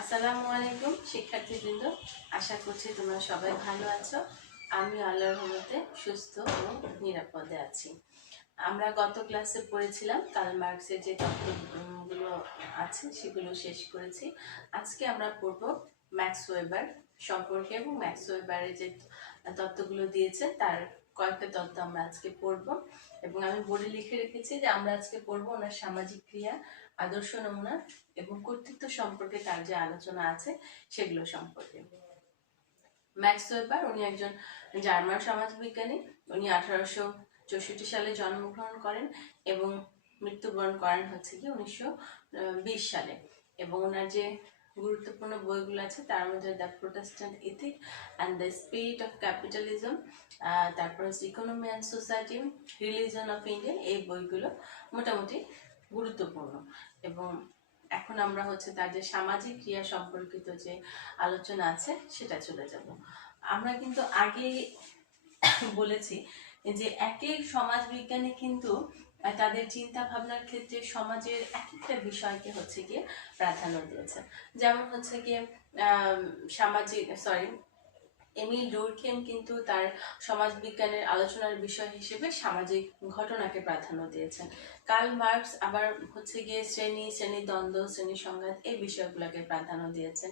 আসসালামু আলাইকুম শিক্ষার্থীবৃন্দ, আশা করছি তোমরা সবাই ভালো আছো। আমি আল্লাহর রহমতে সুস্থ ও নিরাপদে আছি। আমরা গত ক্লাসে পড়েছিলাম কার্ল মার্কসের যে তত্ত্বগুলো আছে সেগুলো শেষ করেছি। আজকে আমরা পড়ব ম্যাক্স ওয়েবার সম্পর্কে এবং ম্যাক্স ওয়েবারের যে তত্ত্বগুলো দিয়েছেন তার কয়েকটা তত্ত্ব আমরা আজকে পড়ব। এবং আমি বোর্ডে লিখে রেখেছি যে আমরা আজকে পড়ব ওনার সামাজিক ক্রিয়া, আদর্শ নমুনা এবং কর্তৃত্ব সম্পর্কে তার যে আলোচনা আছে সেগুলো সম্পর্কে। ম্যাক্স ওয়েবার উনি একজন জার্মান সমাজবিজ্ঞানী। উনি 1864 সালে জন্মগ্রহণ করেন এবং মৃত্যুবরণ করেন হচ্ছে কি 1920 সালে। এবং ওনার যে গুরুত্বপূর্ণ বইগুলো আছে তার মধ্যে the Protestant ethic and the spirit of capitalism, তারপর হচ্ছে economy and society, religion of India, এই বইগুলো মোটামুটি গুরুত্বপূর্ণ। এবং এখন আমরা হচ্ছে তার যে সামাজিক ক্রিয়া সম্পর্কিত যে আলোচনা আছে সেটা চলে যাব। আমরা কিন্তু আগে বলেছি যে এক এক সমাজ বিজ্ঞানী কিন্তু তাদের চিন্তা ভাবনার ক্ষেত্রে সমাজের এক একটা বিষয়কে হচ্ছে গিয়ে প্রাধান্য দিয়েছেন। যেমন হচ্ছে গিয়ে এমিল ডুরখেম কিন্তু তার সমাজবিজ্ঞানের আলোচনার বিষয় হিসেবে সামাজিক ঘটনাকে প্রাধান্য দিয়েছেন। কার্ল মার্কস আবার হচ্ছে গিয়ে শ্রেণীদ্বন্দ্ব, শ্রেণী সংঘাত এই বিষয়গুলোকে প্রাধান্য দিয়েছেন।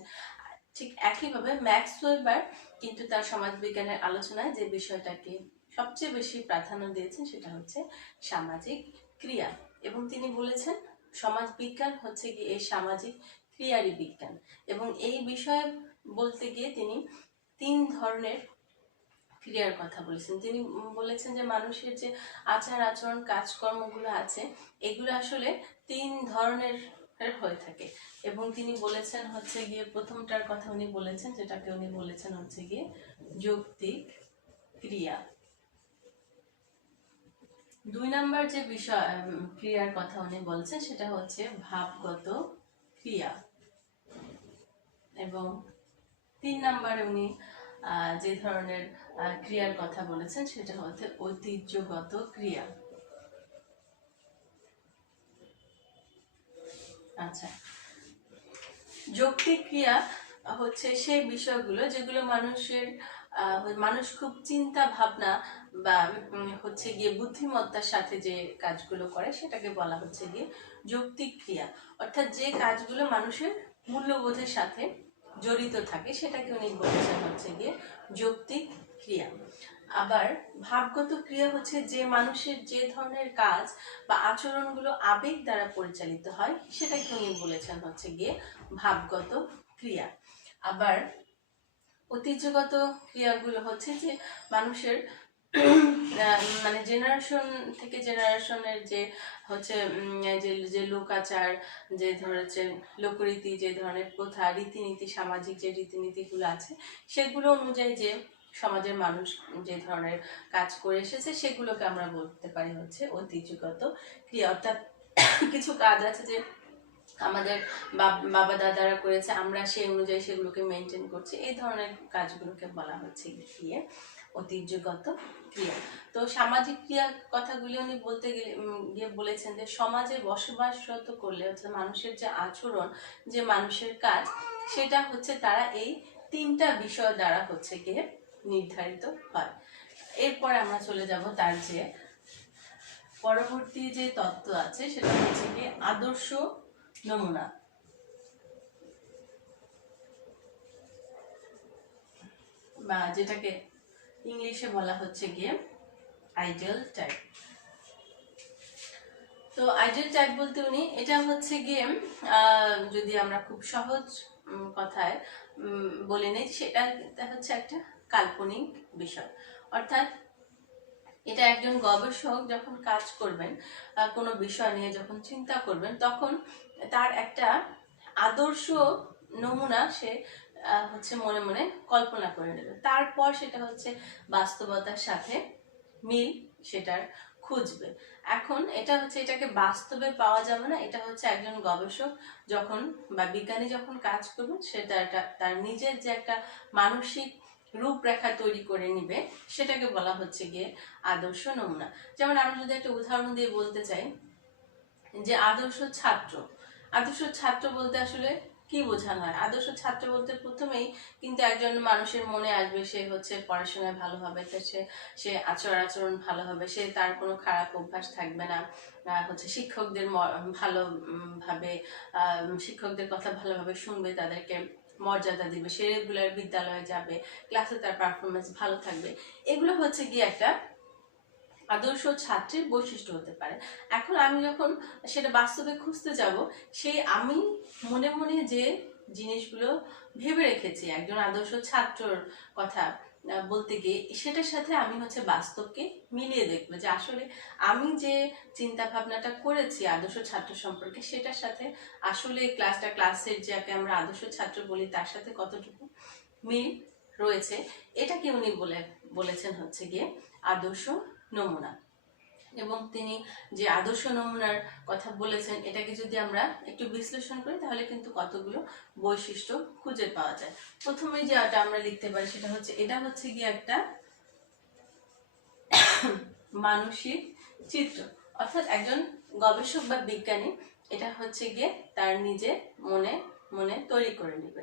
ঠিক একইভাবে ম্যাক্স ওয়েবার কিন্তু তার সমাজবিজ্ঞানের আলোচনায় যে বিষয়টাকে সবচেয়ে বেশি প্রাধান্য দিয়েছেন সেটা হচ্ছে সামাজিক ক্রিয়া। এবং তিনি বলেছেন সমাজ বিজ্ঞান হচ্ছে গিয়ে এই সামাজিক ক্রিয়ারই বিজ্ঞান। এবং এই বিষয়ে বলতে গিয়ে তিনি 3 ধরনের ক্রিয়ার কথা বলেছেন। তিনি বলেছেন যে মানুষের যে আচার আচরণ কাজকর্মগুলো আছে এগুলো আসলে 3 ধরনের হয়ে থাকে। এবং তিনি বলেছেন হচ্ছে গিয়ে প্রথমটার কথা উনি বলেছেন, যেটাকে উনি বলেছেন হচ্ছে গিয়ে যৌক্তিক ক্রিয়া। 2 নাম্বার যে বিষয় ক্রিয়ার কথা উনি বলছেন সেটা হচ্ছে ভাবগত ক্রিয়া। এবং 3 নাম্বারে উনি যে ধরনের ক্রিয়ার কথা বলেছেন সেটা হচ্ছে ঐতিহ্যগত ক্রিয়া। আচ্ছা, যৌক্তিক ক্রিয়া হচ্ছে সেই বিষয়গুলো যেগুলো মানুষ খুব চিন্তা ভাবনা বা হচ্ছে গিয়ে বুদ্ধিমত্তার সাথে যে কাজগুলো করে সেটাকে বলা হচ্ছে গিয়ে যৌক্তিক ক্রিয়া। অর্থাৎ যে কাজগুলো মানুষের মূল্যবোধের সাথে জড়িত থাকে সেটাকে উনি বলেছেন হচ্ছে গিয়ে যৌক্তিক ক্রিয়া। আবার ভাবগত ক্রিয়া হচ্ছে যে মানুষের যে ধরনের কাজ বা আচরণগুলো আবেগ দ্বারা পরিচালিত হয় সেটাকে উনি বলেছেন হচ্ছে গিয়ে ভাবগত ক্রিয়া। আবার ঐতিহ্যগত ক্রিয়াগুলো হচ্ছে যে মানুষের মানে জেনারেশন থেকে জেনারেশনের যে হচ্ছে যে লোকাচার, যে ধরেছে লোকরীতি, যে ধরনের প্রথা রীতিনীতি, সামাজিক যে রীতিনীতিগুলো আছে সেগুলো অনুযায়ী যে সমাজের মানুষ যে ধরনের কাজ করে এসেছে সেগুলোকে আমরা বলতে পারি হচ্ছে ঐতিহ্যগত ক্রিয়া। অর্থাৎ কিছু কাজ আছে যে আমাদের বাবা দাদারা করেছে, আমরা সেই অনুযায়ী সেগুলোকে মেনটেন করছি, এই ধরনের কাজগুলোকে বলা হচ্ছে গিয়ে ঐতিহ্যগত ক্রিয়া। তো সামাজিক ক্রিয়া কথাগুলি উনি বলতে গিয়ে বলেছেন যে সমাজে বসবাসরত করলে হচ্ছে মানুষের যে আচরণ, যে মানুষের কাজ, সেটা হচ্ছে তারা এই 3টা বিষয় দ্বারা হচ্ছে গিয়ে নির্ধারিত হয়। এরপর আমরা চলে যাব তার যে পরবর্তী যে তত্ত্ব আছে সেটা হচ্ছে গিয়ে আদর্শ নমুনা বা যেটাকে ইংলিশে বলা হচ্ছে গিয়ে আইডিয়াল টাইপ। তো আইডিয়াল টাইপ বলতে উনি এটা হচ্ছে গিয়ে যদি আমরা খুব সহজ কথায় বলে নেই সেটা হচ্ছে একটা কাল্পনিক বিষয়। অর্থাৎ এটা একজন গবেষক যখন কাজ করবেন, কোনো বিষয় নিয়ে যখন চিন্তা করবেন, তখন তার একটা আদর্শ নমুনা সে হচ্ছে মনে মনে কল্পনা করে নেবে। তারপর সেটা হচ্ছে বাস্তবতার সাথে মিল সেটার খুঁজবে। এখন এটা হচ্ছে এটাকে বাস্তবে পাওয়া যাবে না, এটা হচ্ছে একজন গবেষক যখন বা বিজ্ঞানী যখন কাজ করবেন সেটা তার নিজের যে একটা মানসিক রূপরেখা তৈরি করে নিবে সেটাকে বলা হচ্ছে গিয়ে আদর্শ নমুনা। যেমন আমরা যদি একটা উদাহরণ দিয়ে বলতে চাই যে আদর্শ ছাত্র বলতে আসলে কি বোঝানো হয়? আদর্শ ছাত্র বলতে প্রথমেই কিন্তু একজন মানুষের মনে আসবে সে হচ্ছে পড়াশোনায় ভালো হবে, সে আচরণ ভালো হবে, সে তার কোনো খারাপ অভ্যাস থাকবে না, হচ্ছে শিক্ষকদের ভালো ভাবে শিক্ষকদের কথা ভালোভাবে শুনবে, তাদেরকে মর্যাদা দিবে, সে রেগুলার বিদ্যালয়ে যাবে, ক্লাসে তার পারফরমেন্স ভালো থাকবে। এগুলো হচ্ছে গিয়ে একটা আদর্শ ছাত্রের বৈশিষ্ট্য হতে পারে। এখন আমি যখন সেটা বাস্তবে খুঁজতে যাব, সেই আমি মনে মনে যে জিনিসগুলো ভেবে রেখেছি একজন আদর্শ ছাত্রর কথা বলতে গিয়ে, সেটার সাথে আমি হচ্ছে বাস্তবকে মিলিয়ে দেখবো যে আসলে আমি যে চিন্তা ভাবনাটা করেছি আদর্শ ছাত্র সম্পর্কে, সেটার সাথে আসলে ক্লাসের যাকে আমরা আদর্শ ছাত্র বলি তার সাথে কতটুকু মিল রয়েছে। এটাকে উনি বলেছেন হচ্ছে গিয়ে আদর্শ নমুনা। এবং তিনি যে আদর্শ নমুনার কথা বলেছেন, এটাকে যদি আমরা একটু বিশ্লেষণ করি তাহলে কিন্তু কতগুলো বৈশিষ্ট্য খুঁজে পাওয়া যায়। প্রথমে যেটা আমরা লিখতে পারি সেটা হচ্ছে, এটা হচ্ছে গিয়ে একটা মানসিক চিত্র, অর্থাৎ একজন গবেষক বা বিজ্ঞানী এটা হচ্ছে গিয়ে তার নিজে মনে মনে তৈরি করে নেবে,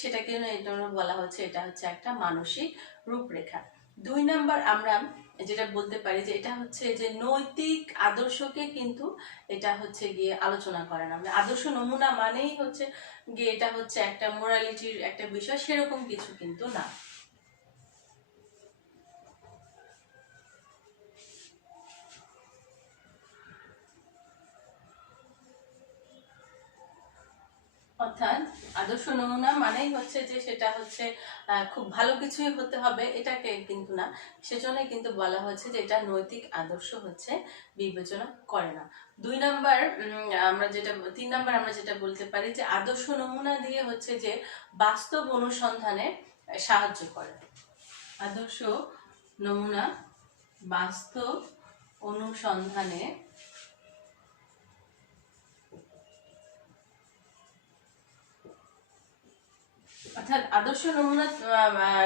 সেটাকে এটা বলা হচ্ছে এটা হচ্ছে একটা মানসিক রূপরেখা। 2 নাম্বার আমরা যেটা বলতে পারি যে এটা হচ্ছে যে নৈতিক আদর্শকে কিন্তু এটা হচ্ছে গিয়ে আলোচনা করে না। আদর্শ নমুনা মানেই হচ্ছে গিয়ে এটা হচ্ছে একটা মোরালিটির একটা বিষয়, সেরকম কিছু কিন্তু না। অর্থাৎ আদর্শ নমুনা মানেই হচ্ছে যে সেটা হচ্ছে খুব ভালো কিছুই হতে হবে এটাকে কিন্তু না, সেজন্য কিন্তু বলা হয়েছে যে এটা নৈতিক আদর্শ হচ্ছে বিবেচনা করে না। 2 নাম্বার আমরা যেটা 3 নাম্বার আমরা যেটা বলতে পারি যে আদর্শ নমুনা দিয়ে হচ্ছে যে বাস্তব অনুসন্ধানে সাহায্য করে। আদর্শ নমুনা বাস্তব অনুসন্ধানে অর্থাৎ আদর্শ নমুনা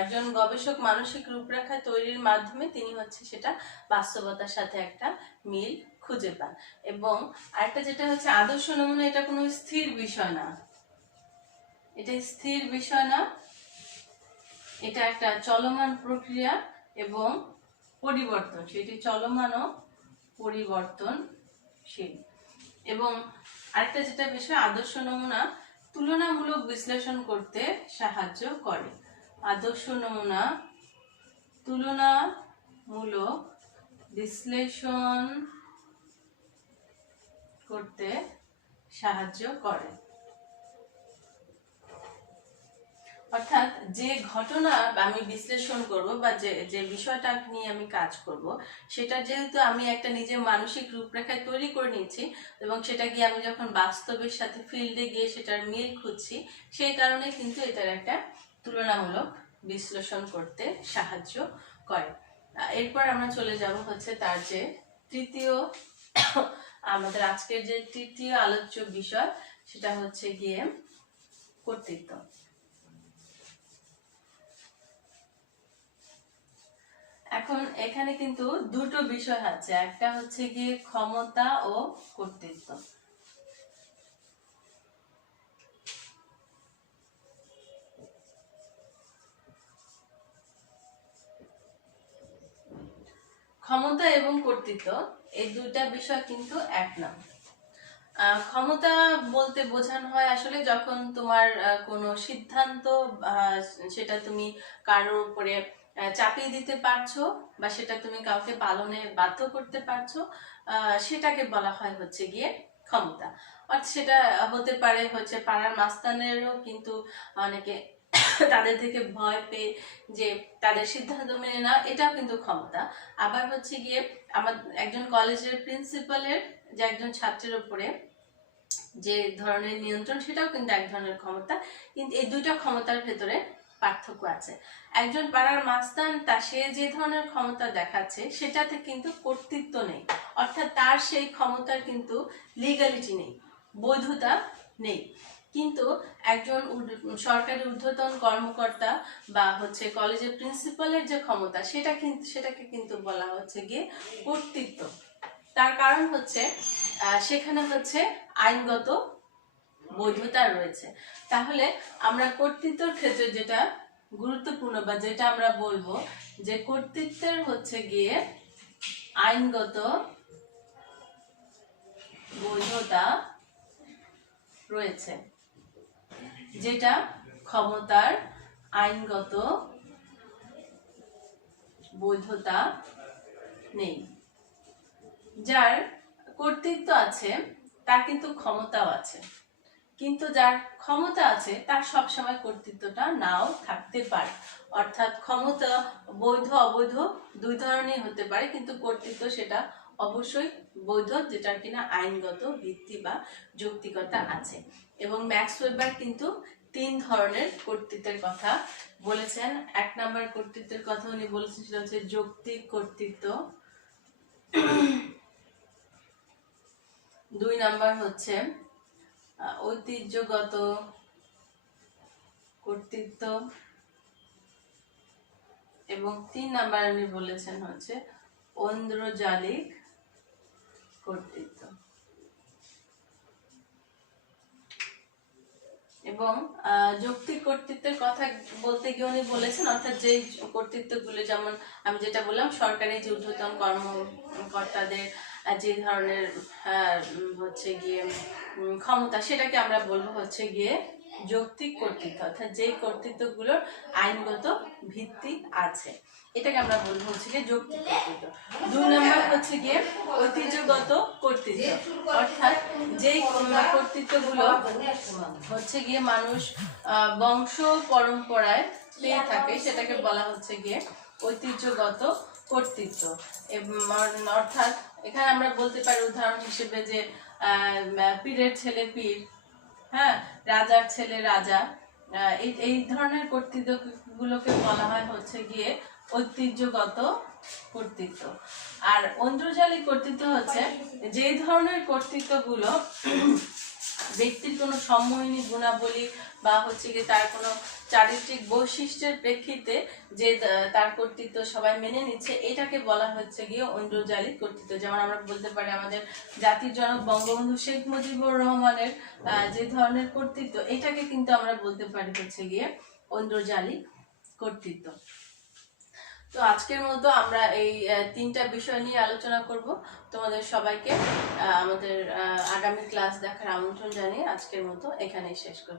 একজন গবেষক মানসিক রূপরেখা তৈরির মাধ্যমে তিনি হচ্ছে সেটা বাস্তবতার সাথে একটা মিল খুঁজে পান। এবং আরেকটা যেটা হচ্ছে আদর্শ নমুনা এটা কোনো স্থির বিষয় না, এটা স্থির বিষয় না, এটা একটা চলমান প্রক্রিয়া এবং পরিবর্তনশীল, এটি চলমান ও পরিবর্তনশীল। এবং আরেকটা যেটা বিষয়, আদর্শ নমুনা তুলনামূলক বিশ্লেষণ করতে সাহায্য করে। আদর্শ নমুনা তুলনামূলক বিশ্লেষণ করতে সাহায্য করে। অর্থাৎ যে ঘটনা আমি বিশ্লেষণ করব বা যে বিষয়টা নিয়ে আমি কাজ করব, সেটা যেহেতু আমি একটা নিজের মানসিক রূপরেখায় তৈরি করে নিচ্ছি এবং সেটা গিয়ে আমি যখন বাস্তবের সাথে ফিল্ডে গিয়ে সেটার মিল খুঁজছি, সেই কারণে কিন্তু এটার একটা তুলনামূলক বিশ্লেষণ করতে সাহায্য করে। এরপর আমরা চলে যাব হচ্ছে তার যে তৃতীয় আমাদের আজকের যে তৃতীয় আলোচ্য বিষয়, সেটা হচ্ছে গিয়ে কর্তৃত্ব। এখন এখানে কিন্তু দুটো বিষয় আছে, একটা হচ্ছে গিয়ে ক্ষমতা ও কর্তৃত্ব। ক্ষমতা এবং কর্তৃত্ব এই দুইটা বিষয় কিন্তু এক না। ক্ষমতা বলতে বোঝানো হয় আসলে যখন তোমার কোনো সিদ্ধান্ত সেটা তুমি কারোর উপরে চাপিয়ে দিতে পারছো বা সেটা তুমি কাউকে পালনে বাধ্য করতে পারছো, সেটাকে বলা হয় হচ্ছে গিয়ে ক্ষমতা। অর্থাৎ সেটা হতে পারে হচ্ছে পাড়ার মাস্তানেরও কিন্তু অনেকে তাদের থেকে ভয় পেয়ে যে তাদের সিদ্ধান্ত মেনে না, এটাও কিন্তু ক্ষমতা। আবার হচ্ছে গিয়ে আমার একজন কলেজের প্রিন্সিপালের যে একজন ছাত্রের উপরে যে ধরনের নিয়ন্ত্রণ, সেটাও কিন্তু এক ধরনের ক্ষমতা। কিন্তু এই দুইটা ক্ষমতার ভেতরে পার্থক্য আছে। একজন পাড়ার মাস্তান সে যে ধরনের ক্ষমতা দেখাচ্ছে সেটাতে কিন্তু কর্তৃত্ব নেই, অর্থাৎ তার সেই ক্ষমতার কিন্তু লিগ্যালিটি নেই, বৈধতা নেই। কিন্তু একজন সরকারি ঊর্ধ্বতন কর্মকর্তা বা হচ্ছে কলেজের প্রিন্সিপালের যে ক্ষমতা, সেটাকে কিন্তু বলা হচ্ছে গিয়ে কর্তৃত্ব। তার কারণ হচ্ছে সেখানে হচ্ছে আইনগত বৈধতা রয়েছে। তাহলে আমরা কর্তৃত্বের ক্ষেত্রে যেটা গুরুত্বপূর্ণ বা যেটা আমরা বলবো যে কর্তৃত্বের হচ্ছে গিয়ে আইনগত বৈধতা রয়েছে, যেটা ক্ষমতার আইনগত বৈধতা নেই। যার কর্তৃত্ব আছে তার কিন্তু ক্ষমতাও আছে, কিন্তু যার ক্ষমতা আছে তার সবসময় কর্তৃত্বটা নাও থাকতে পারে। অর্থাৎ ক্ষমতা বৈধ অবৈধ দুই ধরনের হতে পারে, কিন্তু কর্তৃত্ব সেটা অবশ্যই বৈধ, যেটার কিনা আইনগত ভিত্তি বা যৌক্তিকতা আছে। এবং ম্যাক্স ওয়েবার কিন্তু 3 ধরনের কর্তৃত্বের কথা বলেছেন। 1 নাম্বার কর্তৃত্বের কথা উনি বলেছেন সেটা হচ্ছে যৌক্তিক কর্তৃত্ব, 2 নাম্বার হচ্ছে ঐতিহ্যগত কর্তৃত্ব, এবং 3 নাম্বার উনি বলেছেন হচ্ছে ঐন্দ্রজালিক কর্তৃত্ব। এবং যৌক্তিক কর্তৃত্বের কথা বলতে গিয়ে উনি বলেছেন অর্থাৎ যে কর্তৃত্বগুলো, যেমন আমি যেটা বললাম সরকারি যে ঊর্ধ্বতন কর্মকর্তাদের যে ধরনের হচ্ছে গিয়ে ক্ষমতা, সেটাকে আমরা বলবো হচ্ছে গিয়ে যৌক্তিক কর্তৃত্ব, অর্থাৎ যে কর্তৃত্বগুলোর আইনগত ভিত্তি আছে, এটাকে আমরা বলবো হচ্ছে গিয়ে যৌক্তিক কর্তৃত্ব। 2 নম্বর হচ্ছে গিয়ে ঐতিহ্যগত কর্তৃত্ব, অর্থাৎ যেই কর্তৃত্বগুলো হচ্ছে গিয়ে মানুষ বংশ পরম্পরায় পেয়ে থাকে, সেটাকে বলা হচ্ছে গিয়ে ঐতিহ্যগত কর্তৃত্ব। অর্থাৎ এখানে আমরা বলতে পারি উদাহরণ হিসেবে যে পীরের ছেলে পীর, হ্যাঁ, রাজার ছেলে রাজা, এই ধরনের কর্তৃত্বগুলোকে বলা হয় হচ্ছে গিয়ে ঐতিহ্যগত কর্তৃত্ব। আর ঐন্দ্রজালিক কর্তৃত্ব হচ্ছে যে ধরনের কর্তৃত্বগুলো ব্যক্তির কোনো সম্মোহিনী গুণাবলী বা হচ্ছে গিয়ে তার কোনো চারিত্রিক বৈশিষ্ট্যের প্রেক্ষিতে যে তার কর্তৃত্ব সবাই মেনে নিচ্ছে, এটাকে বলা হচ্ছে গিয়ে ঐন্দ্রজালিক কর্তৃত্ব। যেমন আমরা বলতে পারি আমাদের জাতির জনক বঙ্গবন্ধু শেখ মুজিবুর রহমানের যে ধরনের কর্তৃত্ব, এটাকে কিন্তু আমরা বলতে পারি হচ্ছে গিয়ে ঐন্দ্রজালিক কর্তৃত্ব। তো আজকের মতো আমরা এই 3টা বিষয় নিয়ে আলোচনা করব। তোমাদের সবাইকে আমাদের আগামী ক্লাস দেখার আমন্ত্রণ জানিয়ে আজকের মতো এখানেই শেষ করছি।